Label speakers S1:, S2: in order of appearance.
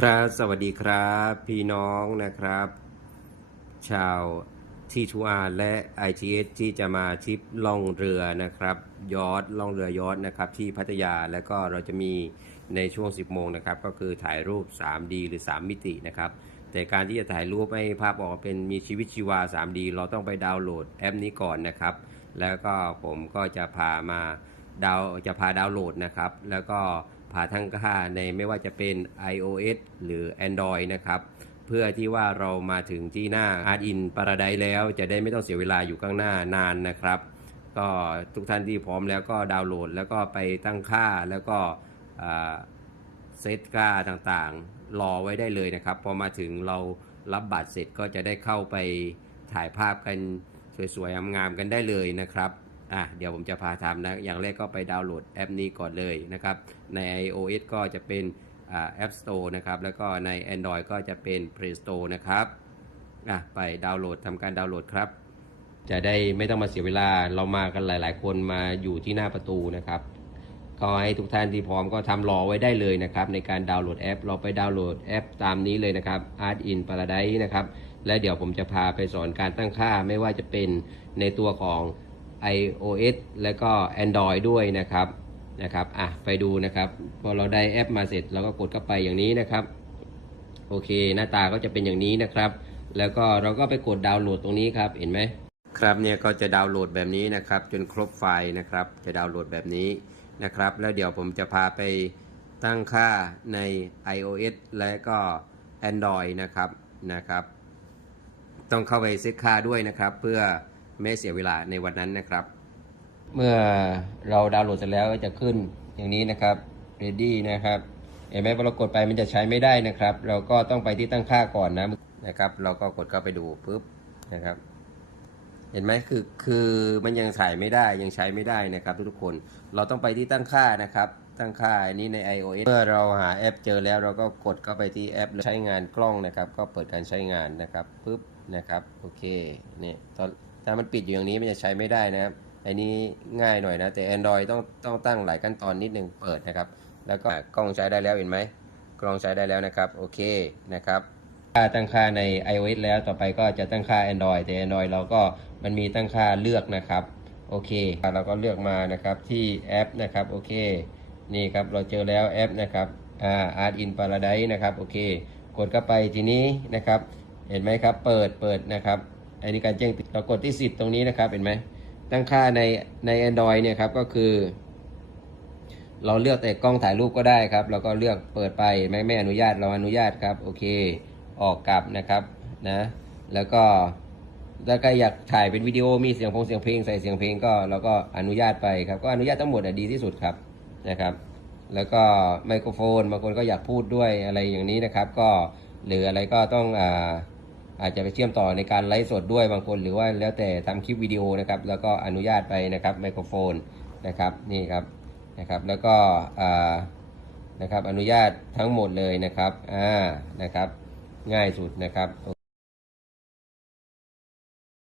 S1: ครับสวัสดีครับ พี่น้องนะครับ ชาวที่ทูอาและ ITS ที่จะมาทริปล่องเรือนะครับยอดล่องเรือยอดนะครับ ที่พัทยาแล้วก็เราจะมีในช่วง 10 โมงนะครับ ก็คือถ่ายรูป 3D หรือ 3 มิตินะครับ แต่การที่จะถ่ายรูปให้ภาพออกมาเป็นมีชีวิตชีวา 3D เราต้องไปดาวน์โหลดแอปนี้ก่อนนะครับ แล้วก็ผมก็จะพามาดาวจะพาดาวน์โหลดนะครับ แล้วก็ พาทั้งค่าในไม่ว่าจะเป็น iOS หรือ Android นะครับเพื่อที่ว่าเรามาถึงที่หน้า Art in Paradise แล้วจะได้ไม่ต้องเสียเวลาอยู่ข้างหน้านานนะครับ ก็ทุกท่านที่พร้อมแล้วก็ดาวน์โหลดแล้วก็ไปตั้งค่าแล้วก็เซตค่าต่างๆ รอไว้ได้เลยนะครับ พอมาถึงเรารับบัตรเสร็จก็จะได้เข้าไปถ่ายภาพกันสวยๆงามๆกันได้เลยนะครับ อะเดี๋ยวผมจะพาทำนะ อย่างแรกก็ไปดาวน์โหลดแอปนี้ก่อนเลยนะครับ ใน iOS ก็จะเป็นแอ่า App Store นะครับ แล้วก็ใน Android ก็จะเป็น Play Store นะครับอะไปดาวน์โหลดทำการดาวน์โหลดครับ จะได้ไม่ต้องมาเสียเวลาเรามากันหลาย ๆ คนมาอยู่ที่หน้าประตูนะครับก็ให้ทุกท่านที่พร้อมก็ทำรอไว้ได้เลยนะครับ ในการดาวน์โหลดแอป เราไปดาวน์โหลดแอปตามนี้เลยนะครับ Art in Paradise นะครับ และเดี๋ยวผมจะพาไปสอนการตั้งค่าไม่ว่าจะเป็นในตัวของ iOS และก็ Android ด้วยนะครับนะครับอะไปดูนะครับ พอเราได้แอปมาเสร็จเราก็กดเข้าไปอย่างนี้นะครับ โอเค หน้าตาก็จะเป็นอย่างนี้นะครับ แล้วก็เราก็ไปกดดาวน์โหลดตรงนี้ครับเห็นไหมครับเนี่ยก็จะดาวน์โหลดแบบนี้นะครับ จนครบไฟล์นะครับ จะดาวน์โหลดแบบนี้นะครับ แล้วเดี๋ยวผมจะพาไปตั้งค่าใน iOS และก็ Android นะครับนะครับ ต้องเข้าไปเซตค่าด้วยนะครับ เพื่อ ไม่เสียเวลาในวันนั้นนะครับ เมื่อเราดาวน์โหลดเสร็จแล้วก็จะขึ้นอย่างนี้นะครับ ready นะครับเห็นไหมพอเรากดไปมันจะใช้ไม่ได้นะครับ เราก็ต้องไปที่ตั้งค่าก่อนนะนะครับ เราก็กดเข้าไปดูปุ๊บนะครับ เห็นไหมคือคือมันยังถ่ายไม่ได้ยังใช้ไม่ได้นะครับ ทุกคนเราต้องไปที่ตั้งค่านะครับ ตั้งค่าอันนี้ใน iOS เมื่อเราหาแอปเจอแล้วเราก็กดเข้าไปที่แอปใช้งานกล้องนะครับ ก็เปิดการใช้งานนะครับปุ๊บนะครับโอเคนี่ตอน ถ้ามันปิดอยู่อย่างนี้มันจะใช้ไม่ได้นะครับอันนี้ง่ายหน่อยนะ แต่ Android ต้องต้องตั้งหลายขั้นตอนนิดนึงเปิดนะครับ แล้วก็กล้องใช้ได้แล้วเห็นไหมกล้องใช้ได้แล้วนะครับ โอเคนะครับค่าตั้งค่าใน iOS แล้วต่อไปก็จะตั้งค่า Android แต่ Android เราก็มันมีตั้งค่าเลือกนะครับโอเคเราก็เลือกมานะครับที่แอปนะครับโอเคนี่ครับเราเจอแล้วแอปนะครับอ่า Art in Paradise นะครับโอเค กดเข้าไปทีนี้นะครับ เห็นไหมครับเปิดเปิดนะครับ อันนี้การแจ้งเตือนเรากดที่สิทธิ์ตรงนี้นะครับเห็นไหมตั้งค่าในใน Android เนี่ยครับก็คือ เราเลือกแต่กล้องถ่ายรูปก็ได้ครับเราก็เลือกเปิดไปไม่ไม่อนุญาตเราอนุญาตครับโอเคออกกลับนะครับนะแล้วก็ถ้าใครอยากถ่ายเป็นวิดีโอมีเสียงพงเสียงเพลงใส่เสียงเพลงก็เราก็อนุญาตไปครับก็อนุญาตทั้งหมดอะดีที่สุดครับนะครับ แล้วก็ไมโครโฟนบางคนก็อยากพูดด้วยอะไรอย่างนี้นะครับ ก็หรืออะไรก็ต้องอ่า อาจจะไปเชื่อมต่อในการไลฟ์สดด้วยบางคนหรือว่าแล้วแต่ทำคลิปวิดีโอนะครับแล้วก็อนุญาตไปนะครับไมโครโฟนนะครับนี่ครับนะครับแล้วก็นะครับอนุญาตทั้งหมดเลยนะครับอ่านะครับง่ายสุดนะครับ